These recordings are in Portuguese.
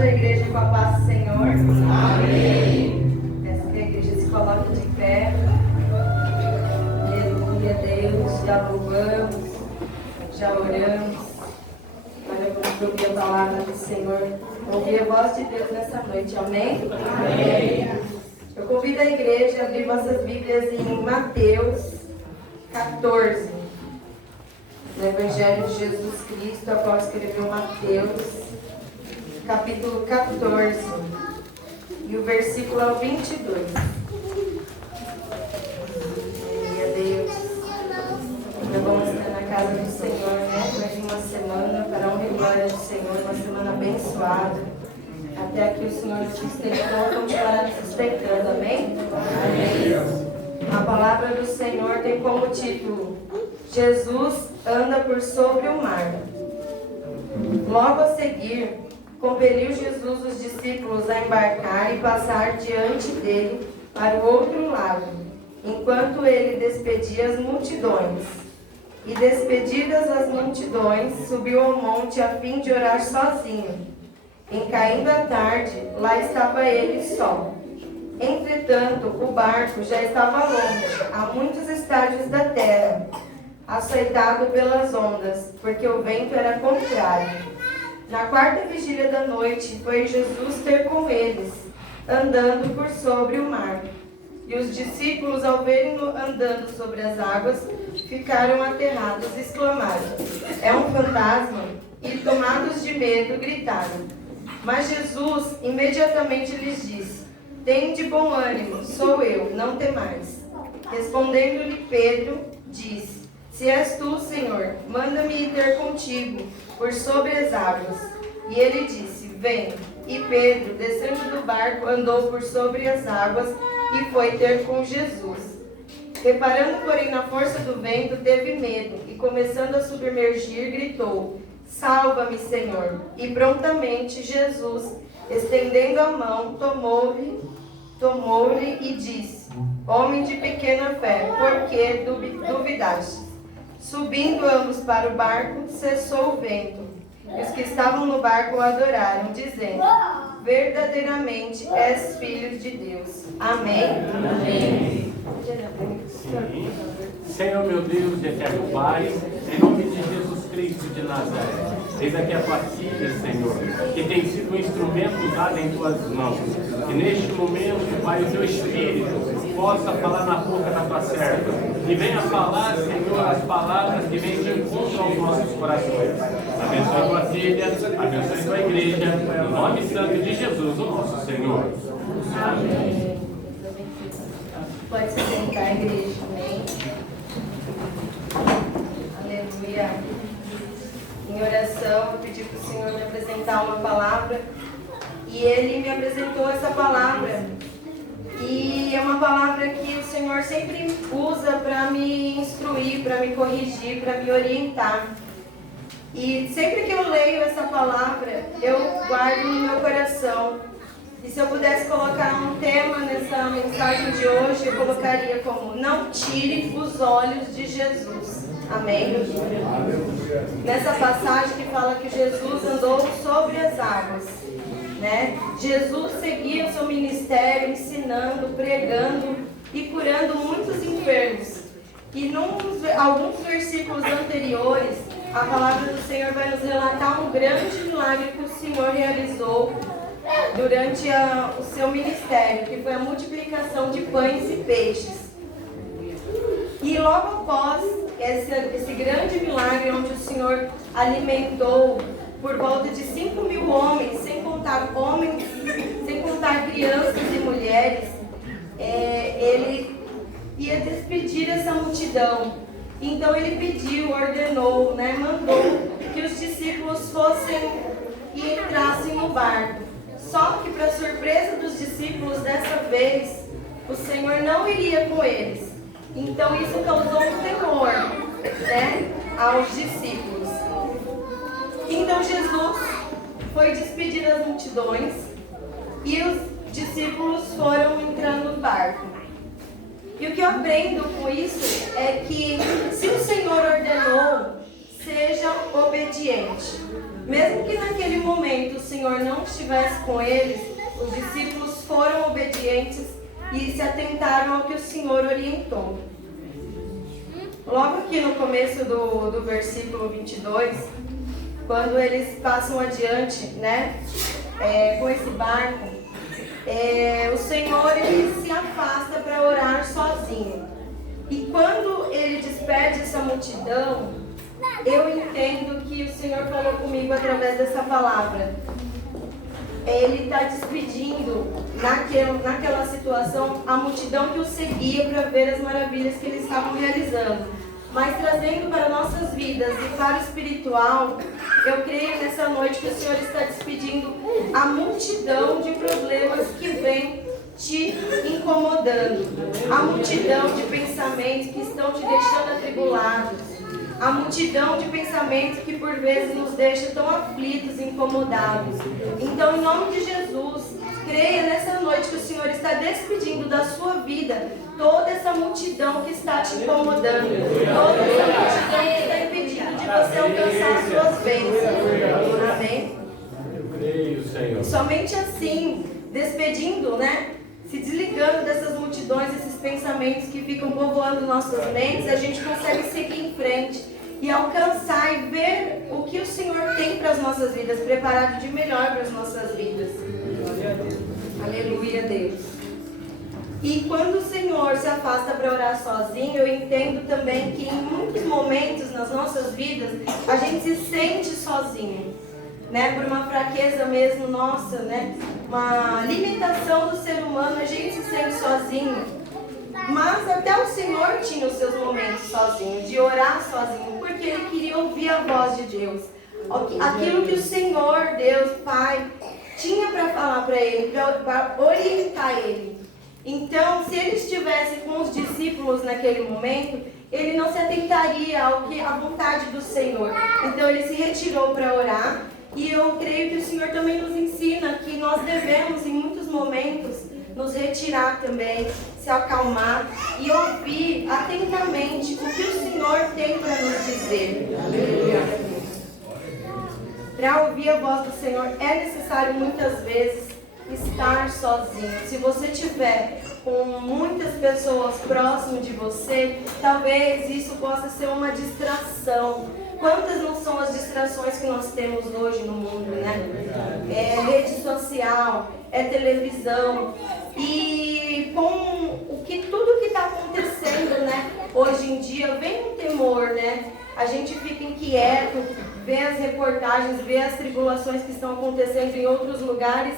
a igreja com a paz do Senhor. Amém. Peço que a igreja se coloque de pé. Aleluia, Deus. Já louvamos, já oramos. Agora vamos ouvir a palavra do Senhor. Ouvir a voz de Deus nessa noite. Amém? Amém. Eu convido a igreja a abrir vossas Bíblias em Mateus 14. No Evangelho de Jesus Cristo, após escreveu Mateus, capítulo 14, e o versículo é o 22. Glória a Deus. É bom estar na casa do Senhor, né? Mais uma semana para a honra e glória do Senhor, uma semana abençoada. Até aqui o Senhor nos sustentou, continuará nos sustentando, amém? Amém. A palavra do Senhor tem como título: Jesus anda por sobre o mar. Logo a seguir, compeliu Jesus os discípulos a embarcar e passar diante dele para o outro lado, enquanto ele despedia as multidões. E despedidas as multidões, subiu ao monte a fim de orar sozinho. Em caindo a tarde, lá estava ele só. Entretanto, o barco já estava longe, a muitos estádios da terra, açoitado pelas ondas, porque o vento era contrário. Na quarta vigília da noite, foi Jesus ter com eles, andando por sobre o mar. E os discípulos, ao verem-no andando sobre as águas, ficaram aterrados e exclamaram: é um fantasma! E, tomados de medo, gritaram. Mas Jesus imediatamente lhes disse: tende bom ânimo, sou eu, não temais. Respondendo-lhe Pedro, disse: se és tu, Senhor, manda-me ir ter contigo por sobre as águas. E ele disse: vem. E Pedro, descendo do barco, andou por sobre as águas e foi ter com Jesus. Reparando, porém, na força do vento, teve medo e, começando a submergir, gritou: salva-me, Senhor. E prontamente Jesus, estendendo a mão, tomou-lhe e disse: homem de pequena fé, por que duvidaste? Subindo ambos para o barco, cessou o vento. E os que estavam no barco o adoraram, dizendo: verdadeiramente és filho de Deus. Amém? Amém. Sim. Senhor meu Deus e eterno Pai, em nome de Jesus Cristo de Nazaré, eis aqui a tua filha, Senhor, que tem sido um instrumento usado em tuas mãos. Que neste momento, Pai, o teu Espírito possa falar na boca da tua serva. E venha falar, Senhor, as palavras que vêm de encontro aos nossos corações. Abençoe tua filha, abençoe tua igreja, em nome santo de Jesus, o nosso Senhor. Amém. Pode se sentar, igreja. Amém. Aleluia. Em oração, eu pedi para o Senhor me apresentar uma palavra. E Ele me apresentou essa palavra. E é uma palavra que o Senhor sempre usa para me instruir, para me corrigir, para me orientar. E sempre que eu leio essa palavra, eu guardo no meu coração. E se eu pudesse colocar um tema nessa mensagem de hoje, eu colocaria como: não tire os olhos de Jesus. Amém? Nessa passagem que fala que Jesus andou sobre as águas, né? Jesus seguia o seu ministério ensinando, pregando e curando muitos enfermos. E alguns versículos anteriores, a palavra do Senhor vai nos relatar um grande milagre que o Senhor realizou durante o seu ministério, que foi a multiplicação de pães e peixes. E logo após esse grande milagre, onde o Senhor alimentou por volta de 5.000 homens, sem contar crianças e mulheres, ele ia despedir essa multidão. Então ele pediu, ordenou, né, mandou que os discípulos fossem e entrassem no barco. Só que, para surpresa dos discípulos, dessa vez, o Senhor não iria com eles. Então isso causou um temor, né, aos discípulos. Então Jesus foi despedir as multidões e os discípulos foram entrando no barco. E o que eu aprendo com isso é que, se o Senhor ordenou, seja obediente. Mesmo que naquele momento o Senhor não estivesse com eles, os discípulos foram obedientes e se atentaram ao que o Senhor orientou. Logo aqui no começo do versículo 22, quando eles passam adiante, né, com esse barco, o Senhor ele se afasta para orar sozinho. E quando ele despede essa multidão, eu entendo que o Senhor falou comigo através dessa palavra. Ele está despedindo naquela situação a multidão que o seguia para ver as maravilhas que eles estavam realizando. Mas trazendo para nossas vidas e para o espiritual, eu creio nessa noite que o Senhor está despedindo a multidão de problemas que vem te incomodando, a multidão de pensamentos que estão te deixando atribulados, a multidão de pensamentos que por vezes nos deixam tão aflitos e incomodados. Então, em nome de Jesus, creia nessa noite que o Senhor está despedindo da sua vida toda essa multidão que está te incomodando, toda essa multidão que está impedindo de você alcançar as suas bênçãos. Amém? Eu creio, Senhor. Somente assim, despedindo, né? Se desligando dessas multidões, esses pensamentos que ficam povoando nossas mentes, a gente consegue seguir em frente e alcançar e ver o que o Senhor tem para as nossas vidas, preparado de melhor para as nossas vidas. Aleluia, Deus. E quando o Senhor se afasta para orar sozinho, eu entendo também que em muitos momentos nas nossas vidas, a gente se sente sozinho, né? Por uma fraqueza mesmo nossa, né? Uma limitação do ser humano, a gente se sente sozinho. Mas até o Senhor tinha os seus momentos sozinho, de orar sozinho, porque Ele queria ouvir a voz de Deus. Aquilo que o Senhor, Deus, Pai, tinha para falar para Ele, para orientar Ele. Então, se Ele estivesse com os discípulos naquele momento, Ele não se atentaria ao que a vontade do Senhor. Então, Ele se retirou para orar. E eu creio que o Senhor também nos ensina que nós devemos, em muitos momentos, nos retirar também, se acalmar e ouvir atentamente o que o Senhor tem para nos dizer. Para ouvir a voz do Senhor é necessário muitas vezes estar sozinho. Se você tiver com muitas pessoas próximas de você, talvez isso possa ser uma distração. Quantas não são as distrações que nós temos hoje no mundo, né? É rede social, é televisão. E com tudo que está acontecendo, né? Hoje em dia, vem um temor, né? A gente fica inquieto, vê as reportagens, vê as tribulações que estão acontecendo em outros lugares,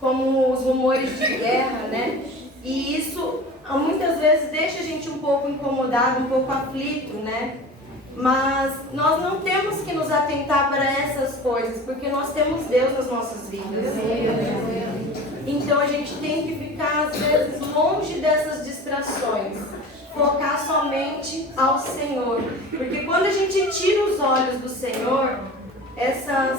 como os rumores de guerra, né? E isso, muitas vezes, deixa a gente um pouco incomodado, um pouco aflito, né? Mas nós não temos que nos atentar para essas coisas, porque nós temos Deus nas nossas vidas. Então a gente tem que ficar, às vezes, longe dessas distrações. Focar somente ao Senhor. Porque quando a gente tira os olhos do Senhor, essas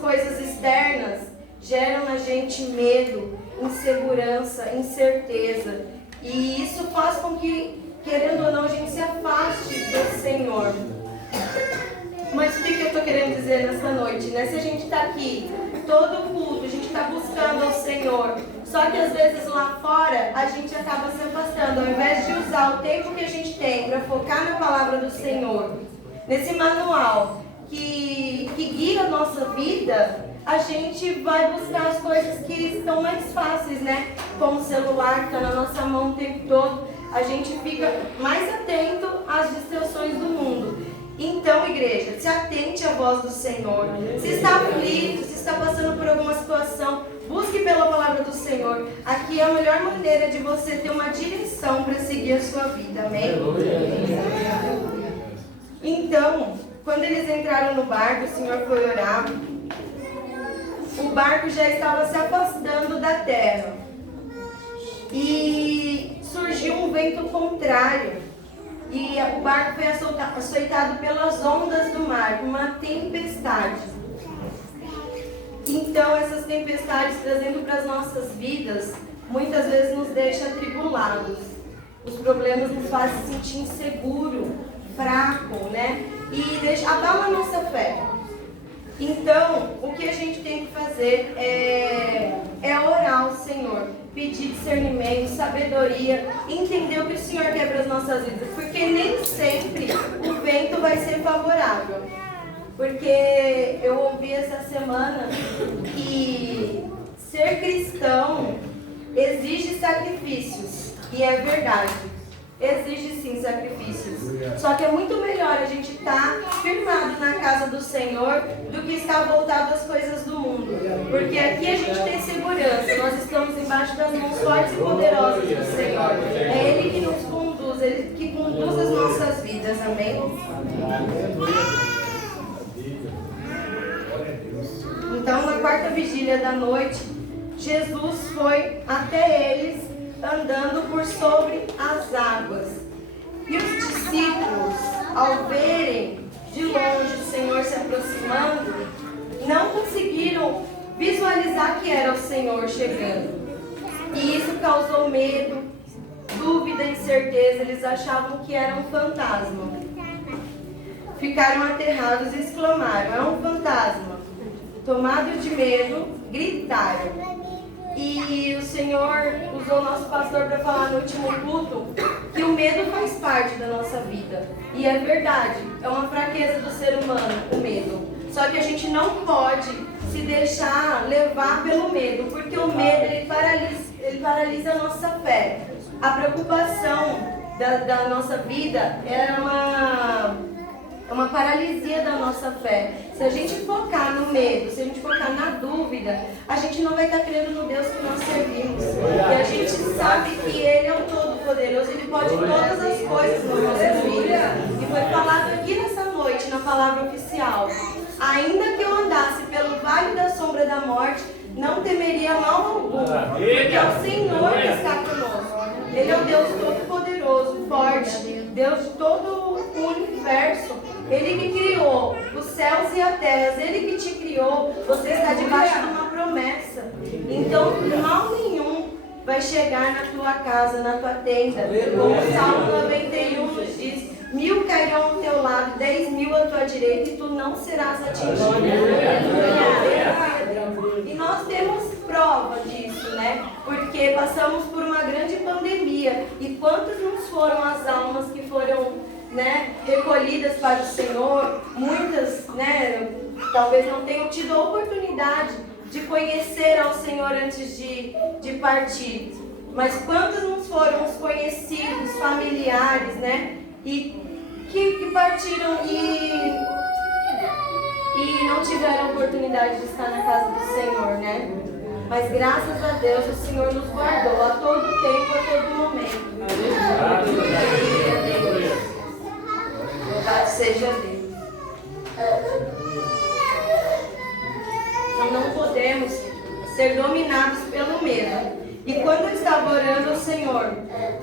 coisas externas geram na gente medo, insegurança, incerteza. E isso faz com que, querendo ou não, a gente se afaste do Senhor. Mas o que eu estou querendo dizer nessa noite, né? Se a gente está aqui, todo culto, a gente está buscando ao Senhor, só que às vezes lá fora a gente acaba se afastando, ao invés de usar o tempo que a gente tem para focar na palavra do Senhor, nesse manual que guia a nossa vida, a gente vai buscar as coisas que estão mais fáceis, né? Como o celular que está na nossa mão o tempo todo. A gente fica mais atento às distrações do mundo. Então, igreja, se atente à voz do Senhor. Se está aflito, se está passando por alguma situação, busque pela palavra do Senhor. Aqui é a melhor maneira de você ter uma direção para seguir a sua vida. Amém? Então, quando eles entraram no barco, o Senhor foi orar. O barco já estava se afastando da terra. E surgiu um vento contrário. E o barco foi açoitado pelas ondas do mar, uma tempestade. Então, essas tempestades, trazendo para as nossas vidas, muitas vezes nos deixam atribulados. Os problemas nos fazem sentir inseguro, fraco, né? E abala a nossa fé. Então, o que a gente tem que fazer é orar ao Senhor, pedir discernimento, sabedoria, entender o que o Senhor quer para as nossas vidas, porque nem sempre o vento vai ser favorável. Porque eu ouvi essa semana que ser cristão exige sacrifícios, e é verdade. Exige sim sacrifícios. Só que é muito melhor a gente estar firmado na casa do Senhor do que estar voltado às coisas do mundo. Porque aqui a gente tem segurança. Nós estamos embaixo das mãos fortes e poderosas do Senhor. É Ele que nos conduz, Ele que conduz as nossas vidas. Amém? Então, na quarta vigília da noite, Jesus foi até eles andando por sobre as águas. E os discípulos, ao verem de longe o Senhor se aproximando, não conseguiram visualizar que era o Senhor chegando. E isso causou medo, dúvida, incerteza. Eles achavam que era um fantasma. Ficaram aterrados e exclamaram: é um fantasma. Tomados de medo, gritaram. E o Senhor usou o nosso pastor para falar no último culto que o medo faz parte da nossa vida. E é verdade, é uma fraqueza do ser humano, o medo. Só que a gente não pode se deixar levar pelo medo, porque o medo ele paralisa a nossa fé. A preocupação da nossa vida é uma paralisia da nossa fé. Se a gente focar no medo, se a gente focar na dúvida, a gente não vai estar crendo no Deus que nós servimos. E a gente sabe que Ele é o Todo-Poderoso, Ele pode todas as coisas nas nossas vidas. E foi falado aqui nessa noite, na palavra oficial: ainda que eu andasse pelo vale da sombra da morte, não temeria mal algum, porque é o Senhor que está conosco. Ele é o Deus Todo-Poderoso, forte, Deus de todo o universo. Ele que criou os céus e a terra, Ele que te criou. Você está debaixo de uma promessa. Então, mal nenhum vai chegar na tua casa, na tua tenda. Como o Salmo 91 nos diz: 1000 cairão ao teu lado, 10.000 à tua direita, e tu não serás atingido. E nós temos prova disso, né? Porque passamos por uma grande pandemia. E quantas não foram as almas que foram, né, recolhidas para o Senhor? Muitas, né, talvez não tenham tido a oportunidade de conhecer ao Senhor antes de partir. Mas quantos não foram os conhecidos, familiares, né? E que partiram e não tiveram a oportunidade de estar na casa do Senhor, né? Mas graças a Deus o Senhor nos guardou a todo tempo, a todo momento. Louvado seja Deus. Então não podemos ser dominados pelo medo. E quando eu estava orando ao Senhor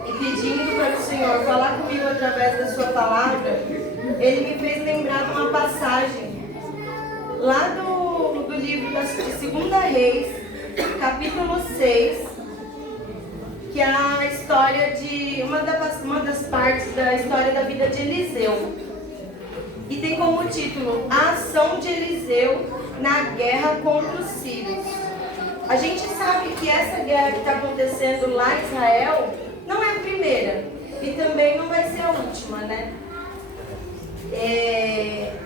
e pedindo para o Senhor falar comigo através da sua palavra, Ele me fez lembrar de uma passagem lá do livro de 2 Reis, capítulo 6, que é a história de uma das partes da história da vida de Eliseu. E tem como título: A ação de Eliseu na guerra contra os sírios. A gente sabe que essa guerra que está acontecendo lá em Israel não é a primeira e também não vai ser a última, né?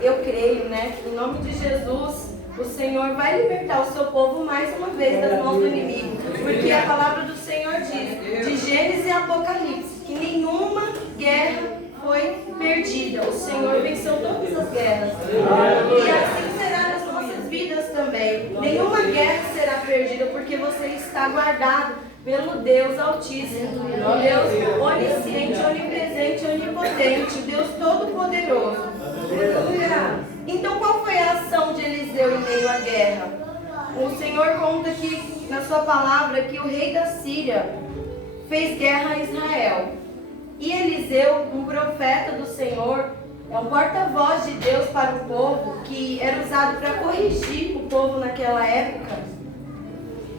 Eu creio, né, que em nome de Jesus o Senhor vai libertar o seu povo mais uma vez das mãos do inimigo, porque a palavra do Senhor diz, de Gênesis e Apocalipse, que nenhuma guerra foi perdida. O Senhor venceu todas as guerras. E assim será nas nossas vidas também. Nenhuma guerra será perdida, porque você está guardado pelo Deus Altíssimo, o Deus onisciente, onipresente, onipotente, o Deus Todo-Poderoso. Então, qual foi a ação de Eliseu em meio à guerra? O Senhor conta aqui na sua palavra que o rei da Síria fez guerra a Israel. E Eliseu, um profeta do Senhor, é um porta-voz de Deus para o povo, que era usado para corrigir o povo naquela época.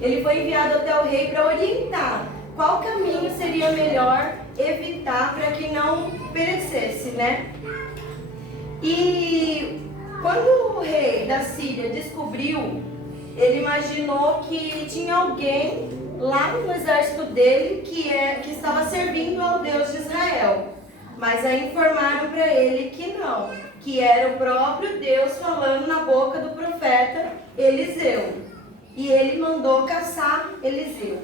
Ele foi enviado até o rei para orientar qual caminho seria melhor evitar para que não perecesse, né? E quando o rei da Síria descobriu, ele imaginou que tinha alguém lá no exército dele que estava servindo ao Deus de Israel. Mas aí informaram para ele que não, que era o próprio Deus falando na boca do profeta Eliseu. E ele mandou caçar Eliseu.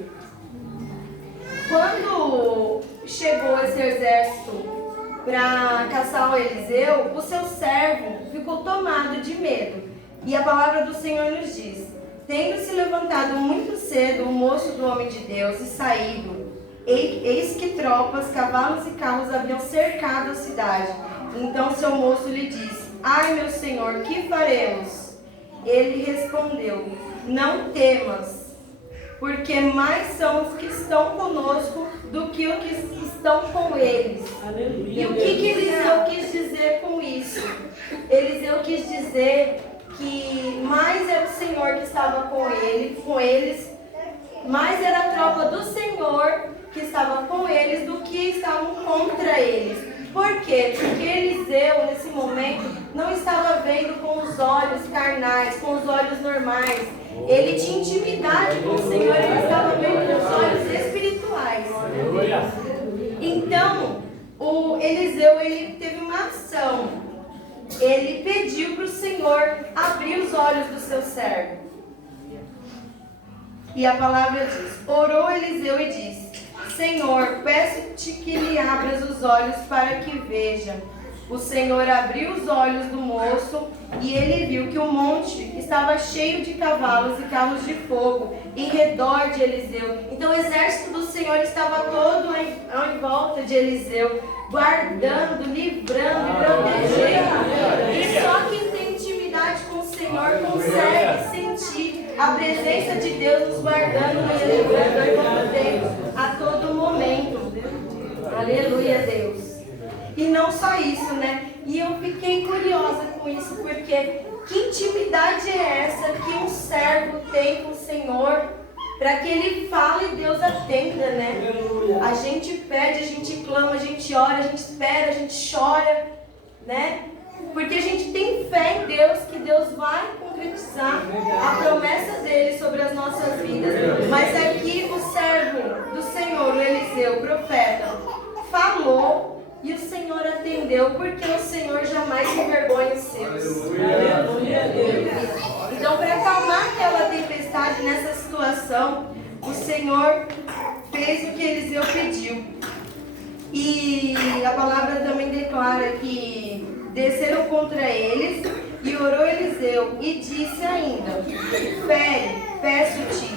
Quando chegou esse exército para caçar o Eliseu, o seu servo ficou tomado de medo. E a palavra do Senhor nos diz: tendo se levantado muito cedo o moço do homem de Deus e saído, eis que tropas, cavalos e carros haviam cercado a cidade. Então seu moço lhe disse: ai, meu senhor, que faremos? Ele respondeu: não temas, porque mais são os que estão conosco do que os que estão com eles. Aleluia. E o que Eliseu quis dizer com isso? Eliseu quis dizer que mais era o Senhor que estava com eles, mais era a tropa do Senhor que estava com eles do que estavam contra eles. Por quê? Porque Eliseu, nesse momento, não estava vendo com os olhos carnais, com os olhos normais. Ele tinha intimidade com o Senhor, ele estava vendo com os olhos espirituais. Então, o Eliseu, ele teve uma ação. Ele pediu para o Senhor abrir os olhos do seu servo. E a palavra diz: orou Eliseu e disse: Senhor, peço-te que lhe abras os olhos para que veja. O Senhor abriu os olhos do moço e ele viu que o monte estava cheio de cavalos e carros de fogo em redor de Eliseu. Então o exército do Senhor estava todo em volta de Eliseu, guardando, livrando e protegendo. E só quem tem intimidade com o Senhor consegue sentir a presença de Deus nos guardando, nos livrando e protegendo a todo momento. Aleluia, Deus. E não só isso, né? E eu fiquei curiosa com isso, porque que intimidade é essa que um servo tem com o Senhor para que ele fale e Deus atenda, né? A gente pede, a gente clama, a gente ora, a gente espera, a gente chora, né? Porque a gente tem fé em Deus, que Deus vai concretizar a promessa dele sobre as nossas vidas. Mas aqui o servo do Senhor, o Eliseu, o profeta, falou e o Senhor atendeu, porque o Senhor jamais envergonha os seus. Então, para acalmar aquela tempestade nessa situação, o Senhor fez o que Eliseu pediu. E a palavra também declara que desceram contra eles e orou Eliseu e disse ainda: fere, peço-te,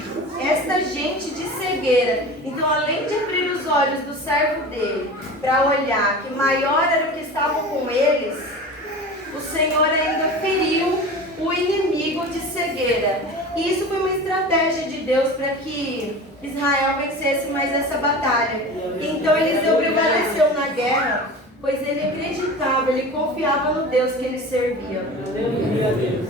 esta gente de cegueira. Então, além de abrir os olhos do servo dele para olhar que maior era o que estava com eles, o Senhor ainda feriu o inimigo de cegueira. E isso foi uma estratégia de Deus para que Israel vencesse mais essa batalha. Então Eliseu prevaleceu na guerra, pois ele acreditava, ele confiava no Deus que ele servia.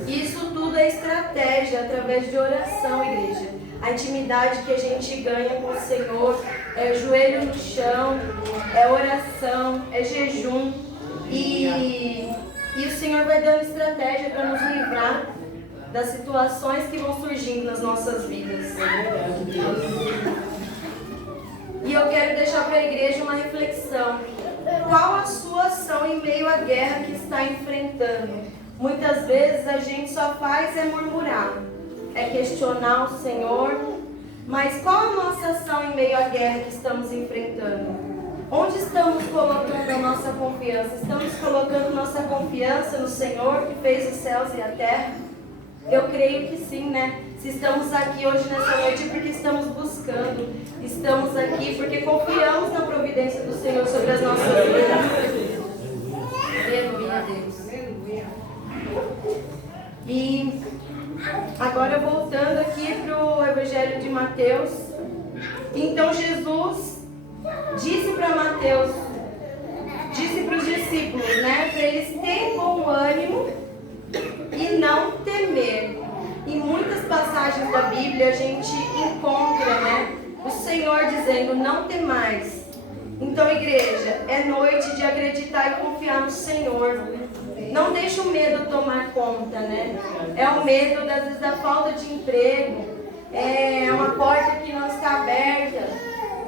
Isso tudo é estratégia através de oração, igreja. A intimidade que a gente ganha com o Senhor é joelho no chão, é oração, é jejum. E o Senhor vai dando estratégia para nos livrar das situações que vão surgindo nas nossas vidas. E eu quero deixar para a igreja uma reflexão. Qual a sua ação em meio à guerra que está enfrentando? Muitas vezes a gente só faz é murmurar, é questionar o Senhor, mas qual a nossa ação em meio à guerra que estamos enfrentando? Onde estamos colocando a nossa confiança? Estamos colocando nossa confiança no Senhor que fez os céus e a terra? Eu creio que sim, né? Se estamos aqui hoje nessa noite é porque estamos buscando. Estamos aqui porque confiamos na providência do Senhor sobre as nossas vidas. Aleluia, Deus. E agora voltando aqui para o Evangelho de Mateus. Então Jesus disse para Mateus, disse para os discípulos, né? Para eles terem bom ânimo e não temer. Em muitas passagens da Bíblia a gente encontra, né, o Senhor dizendo dizendo, não temais. Então, igreja, é noite de acreditar e confiar no Senhor. Não deixe o medo tomar conta, né? É o medo, às vezes, da falta de emprego. É uma porta que não está aberta.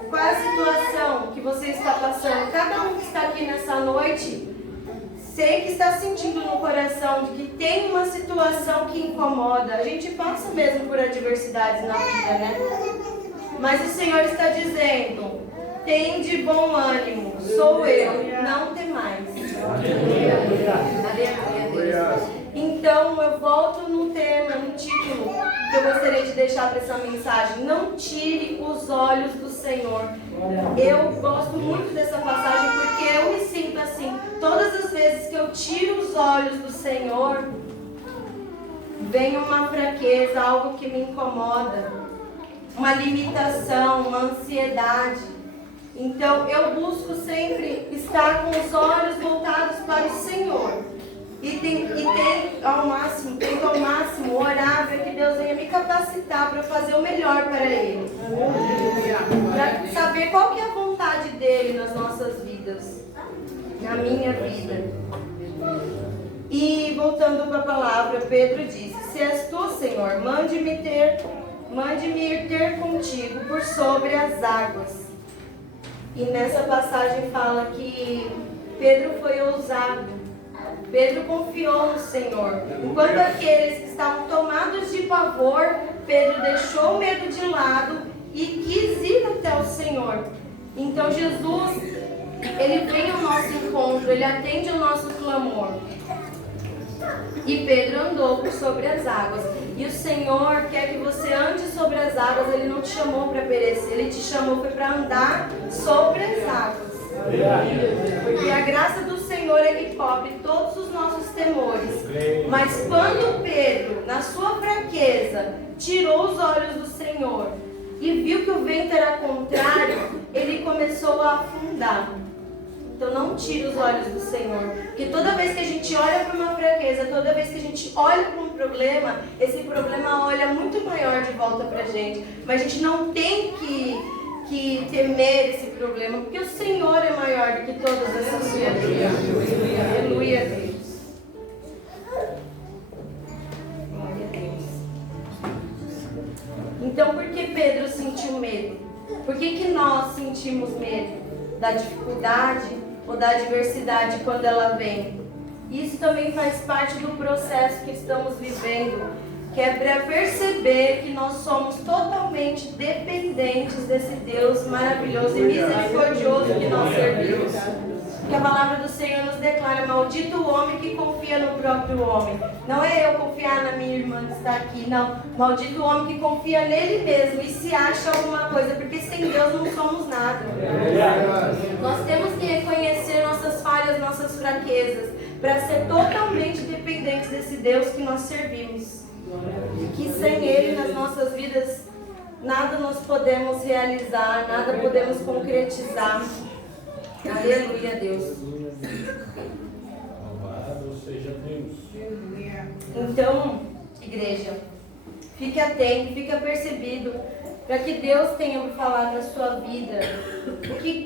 Qual é a situação que você está passando? Cada um que está aqui nessa noite, sei que está sentindo no coração de que tem uma situação que incomoda. A gente passa mesmo por adversidades na vida, né? Mas o Senhor está dizendo, tem de bom ânimo, sou eu, não temais. Aleluia. Então eu volto no tema, no título que eu gostaria de deixar para essa mensagem. Não tire os olhos do Senhor. Eu gosto muito dessa passagem porque eu me sinto assim. Todas as vezes que eu tiro os olhos do Senhor, vem uma fraqueza, algo que me incomoda, uma limitação, uma ansiedade. Então eu busco sempre estar com os olhos voltados para o Senhor. E tento ao máximo orar para que Deus venha me capacitar para fazer o melhor para Ele. Para saber qual que é a vontade dEle nas nossas vidas, na minha vida. E voltando para a palavra, Pedro disse, se és tu, Senhor, mande-me ir ter contigo por sobre as águas. E nessa passagem fala que Pedro foi ousado. Pedro confiou no Senhor. Enquanto aqueles que estavam tomados de pavor, Pedro deixou o medo de lado e quis ir até o Senhor. Então Jesus, Ele vem ao nosso encontro, Ele atende ao nosso clamor. E Pedro andou por sobre as águas. E o Senhor quer que você ande sobre as águas. Ele não te chamou para perecer, Ele te chamou para andar sobre as águas. Porque a graça do Senhor é que cobre todos os nossos temores. Mas quando Pedro, na sua fraqueza, tirou os olhos do Senhor e viu que o vento era contrário, ele começou a afundar. Então não tire os olhos do Senhor. Porque toda vez que a gente olha para uma fraqueza, toda vez que a gente olha para um problema, esse problema olha muito maior de volta para a gente. Mas a gente não tem que temer esse problema, porque o Senhor é maior do que todas essas coisas. Aleluia, Deus. Glória a Deus. Então, por que Pedro sentiu medo? Por que nós sentimos medo da dificuldade ou da adversidade quando ela vem? Isso também faz parte do processo que estamos vivendo, que é para perceber que nós somos totalmente dependentes desse Deus maravilhoso e misericordioso que nós servimos. Que a palavra do Senhor nos declara, maldito o homem que confia no próprio homem. Não é eu confiar na minha irmã que está aqui, não. Maldito o homem que confia nele mesmo e se acha alguma coisa, porque sem Deus não somos nada. Nós temos que reconhecer nossas falhas, nossas fraquezas, para ser totalmente dependentes desse Deus que nós servimos. Que sem Ele nas nossas vidas nada nós podemos realizar, nada podemos concretizar. Aleluia, Deus. Louvado seja Deus. Então, igreja, fique atento, fique apercebido para que Deus tenha me falar na sua vida.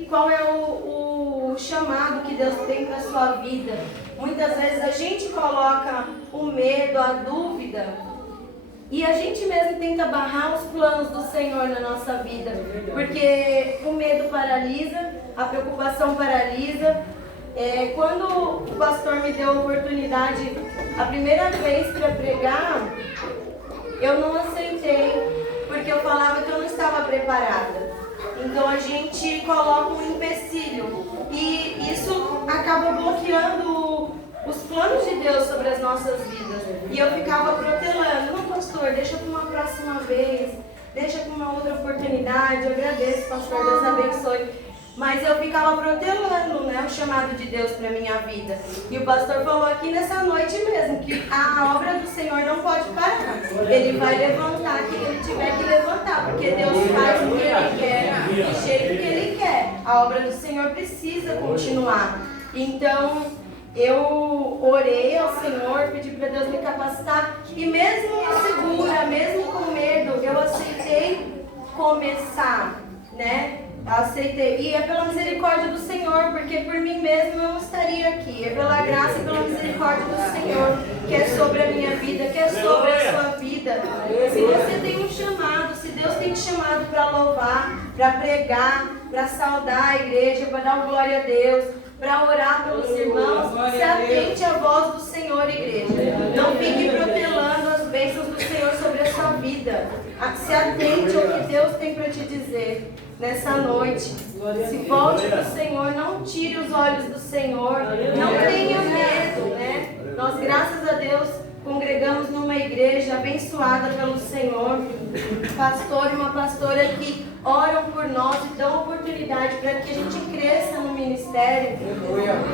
Qual é o chamado que Deus tem para a sua vida? Muitas vezes a gente coloca o medo, a dúvida, e a gente mesmo tenta barrar os planos do Senhor na nossa vida, porque o medo paralisa, a preocupação paralisa. Quando o pastor me deu a oportunidade, a primeira vez para pregar, eu não aceitei, porque eu falava que eu não estava preparada. Então a gente coloca um empecilho, e isso acaba bloqueando os planos de Deus sobre as nossas vidas. E eu ficava protelando, não, pastor, deixa para uma próxima vez, deixa para uma outra oportunidade, eu agradeço, pastor, Deus abençoe. Mas eu ficava protelando, né, o chamado de Deus para a minha vida. E o pastor falou aqui nessa noite mesmo, que a obra do Senhor não pode parar. Ele vai levantar quem Ele tiver que levantar, porque Deus faz o que Ele quer, do jeito que Ele quer. A obra do Senhor precisa continuar. Então, eu orei ao Senhor, pedi para Deus me capacitar, e mesmo insegura, mesmo com medo, eu aceitei começar, né? Aceitei. E é pela misericórdia do Senhor, porque por mim mesmo eu não estaria aqui. É pela graça e pela misericórdia do Senhor, que é sobre a minha vida, que é sobre a sua vida. Se você tem um chamado, se Deus tem te chamado para louvar, para pregar, para saudar a igreja, para dar glória a Deus, para orar pelos irmãos, se atente à voz do Senhor, igreja. Não fique protelando as bênçãos do Senhor sobre a sua vida. Se atente ao que Deus tem para te dizer nessa noite. Se volte para o Senhor, não tire os olhos do Senhor, não tenha medo, né? Nós, graças a Deus, congregamos numa igreja abençoada pelo Senhor, pastor e uma pastora que oram por nós e dão oportunidade para que a gente cresça no ministério.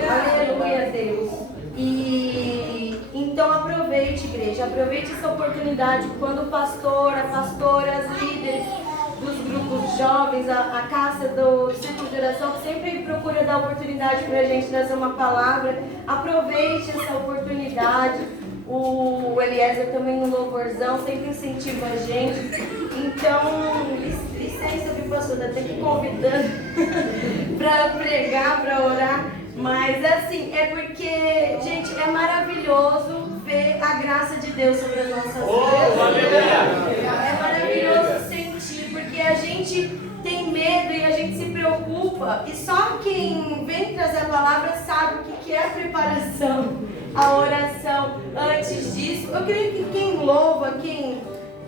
Aleluia, Deus. E então aproveite, igreja, aproveite essa oportunidade quando o pastor, a pastora, as líderes dos grupos jovens, a Cássia do Círculo de Oração, que sempre procura dar oportunidade para a gente trazer uma palavra. Aproveite essa oportunidade. O Eliezer também no louvorzão sempre incentiva a gente. Então, licença, viu, pastor, até que convidando para pregar, para orar. Mas assim, é porque, gente, é maravilhoso ver a graça de Deus sobre as nossas vidas. É maravilhoso sentir, porque a gente tem medo e a gente se preocupa. E só quem vem trazer a palavra sabe o que é a preparação, a oração antes disso. Eu creio que quem louva, quem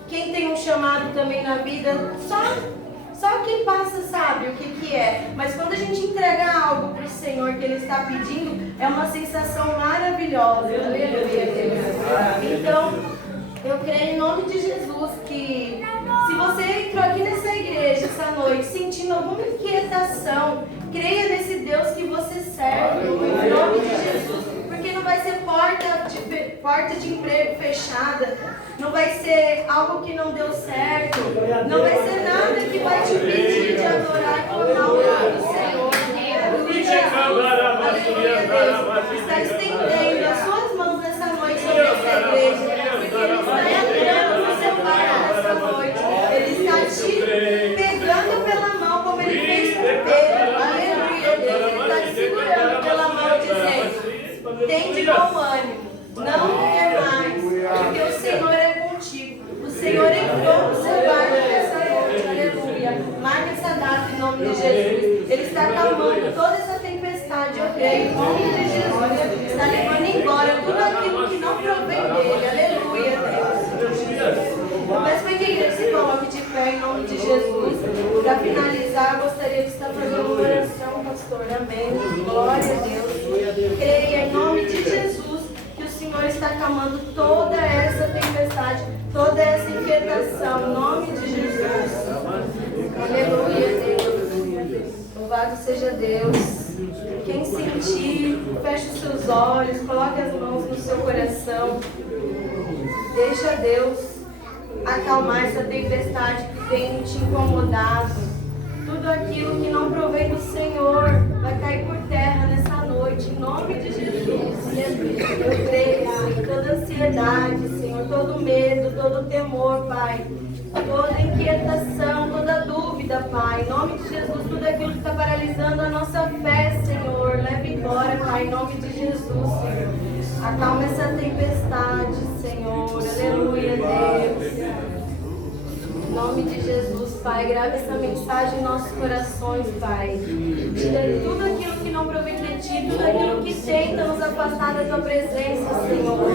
tem um chamado também na vida, só quem passa sabe o que é. Mas quando a gente entrega algo para o Senhor que Ele está pedindo, é uma sensação maravilhosa. Aleluia, Deus. Então, eu creio em nome de Jesus que se você entrou aqui nessa igreja essa noite sentindo alguma inquietação, creia nesse Deus que você serve, em nome de Jesus. Porque não vai ser porta de emprego fechada, não vai ser algo que não deu certo, não vai ser nada que vai te impedir de adorar e clamar o nome do Senhor. Aleluia, Deus. Está estendendo as suas mãos nessa noite sobre essa igreja, porque Ele está entrando no seu lar nessa noite. Ele está te pegando pela mão como Ele fez com Pedro. Aleluia, Deus. Ele está te segurando pela mão dizendo: tem de bom ânimo, não temais, porque o Senhor é contigo. O Senhor entrou no seu barco nessa noite, aleluia. Marque essa data em nome de Jesus. Ele está acalmando toda essa tempestade, eu creio, em nome de Jesus. Está levando embora tudo aquilo que não provém dele, aleluia, Deus. Mas foi que a igreja se coloque de pé em nome de Jesus. Para finalizar, eu gostaria de estar fazendo uma oração, pastor, amém. Glória a Deus. Creia em nome de Jesus que o Senhor está acalmando toda essa tempestade, toda essa inquietação, em nome de Jesus. Aleluia, Deus. Louvado seja Deus. Quem sentir, feche os seus olhos, coloque as mãos no seu coração. Deixa Deus acalmar essa tempestade que tem te incomodado. Tudo aquilo que não provém do Senhor vai cair por terra nessa noite, em nome de Jesus. Eu creio, Senhor, toda ansiedade, Senhor, todo medo, todo temor, Pai, toda inquietação, toda dúvida, Pai, em nome de Jesus, tudo aquilo que está paralisando a nossa fé, Senhor, leve embora, Pai, em nome de Jesus, Senhor. Acalma essa tempestade, Senhor, aleluia, Deus. Em nome de Jesus, Pai, grave essa mensagem em nossos corações, Pai. Tira tudo aquilo que não provém de Ti, tudo aquilo que tenta nos afastar da Tua presença, Senhor.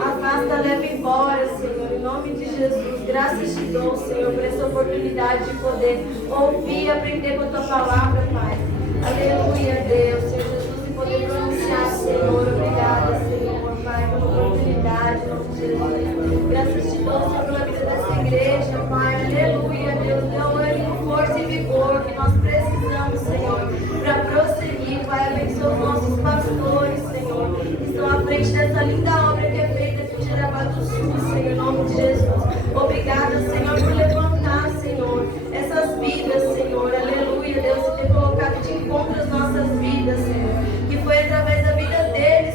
Afasta, leva embora, Senhor, em nome de Jesus. Graças te dou, Senhor, por essa oportunidade de poder ouvir e aprender com a Tua palavra, Pai. Aleluia, Deus, Senhor Jesus, e poder pronunciar, Senhor. Obrigada, Senhor, Pai, pela oportunidade, em nome de Jesus. Graças te dou, Senhor, pela vida dessa igreja, Pai. Aleluia, Deus, dê ânimo, força e vigor que nós precisamos, Senhor, para prosseguir, Pai. Abençoa os nossos pastores, Senhor, que estão à frente dessa linda obra que é feita aqui em Jaraguá do Sul, Senhor, em nome de Jesus. Obrigada, Senhor, por levantar, Senhor, essas vidas, Senhor. Aleluia, Deus, e ter colocado de encontro as nossas vidas, Senhor, que foi através da vida deles,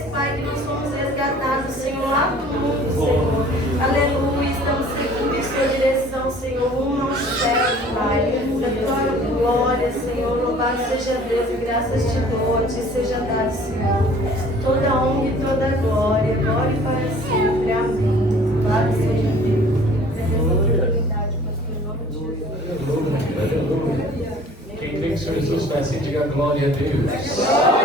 graças te dou, a ti seja dado, Senhor, toda a honra e toda a glória, glória para sempre. Amém. Glória seja Deus. Oportunidade, pastor, em nome de Jesus. Quem vem com Jesus vai diga glória a Deus.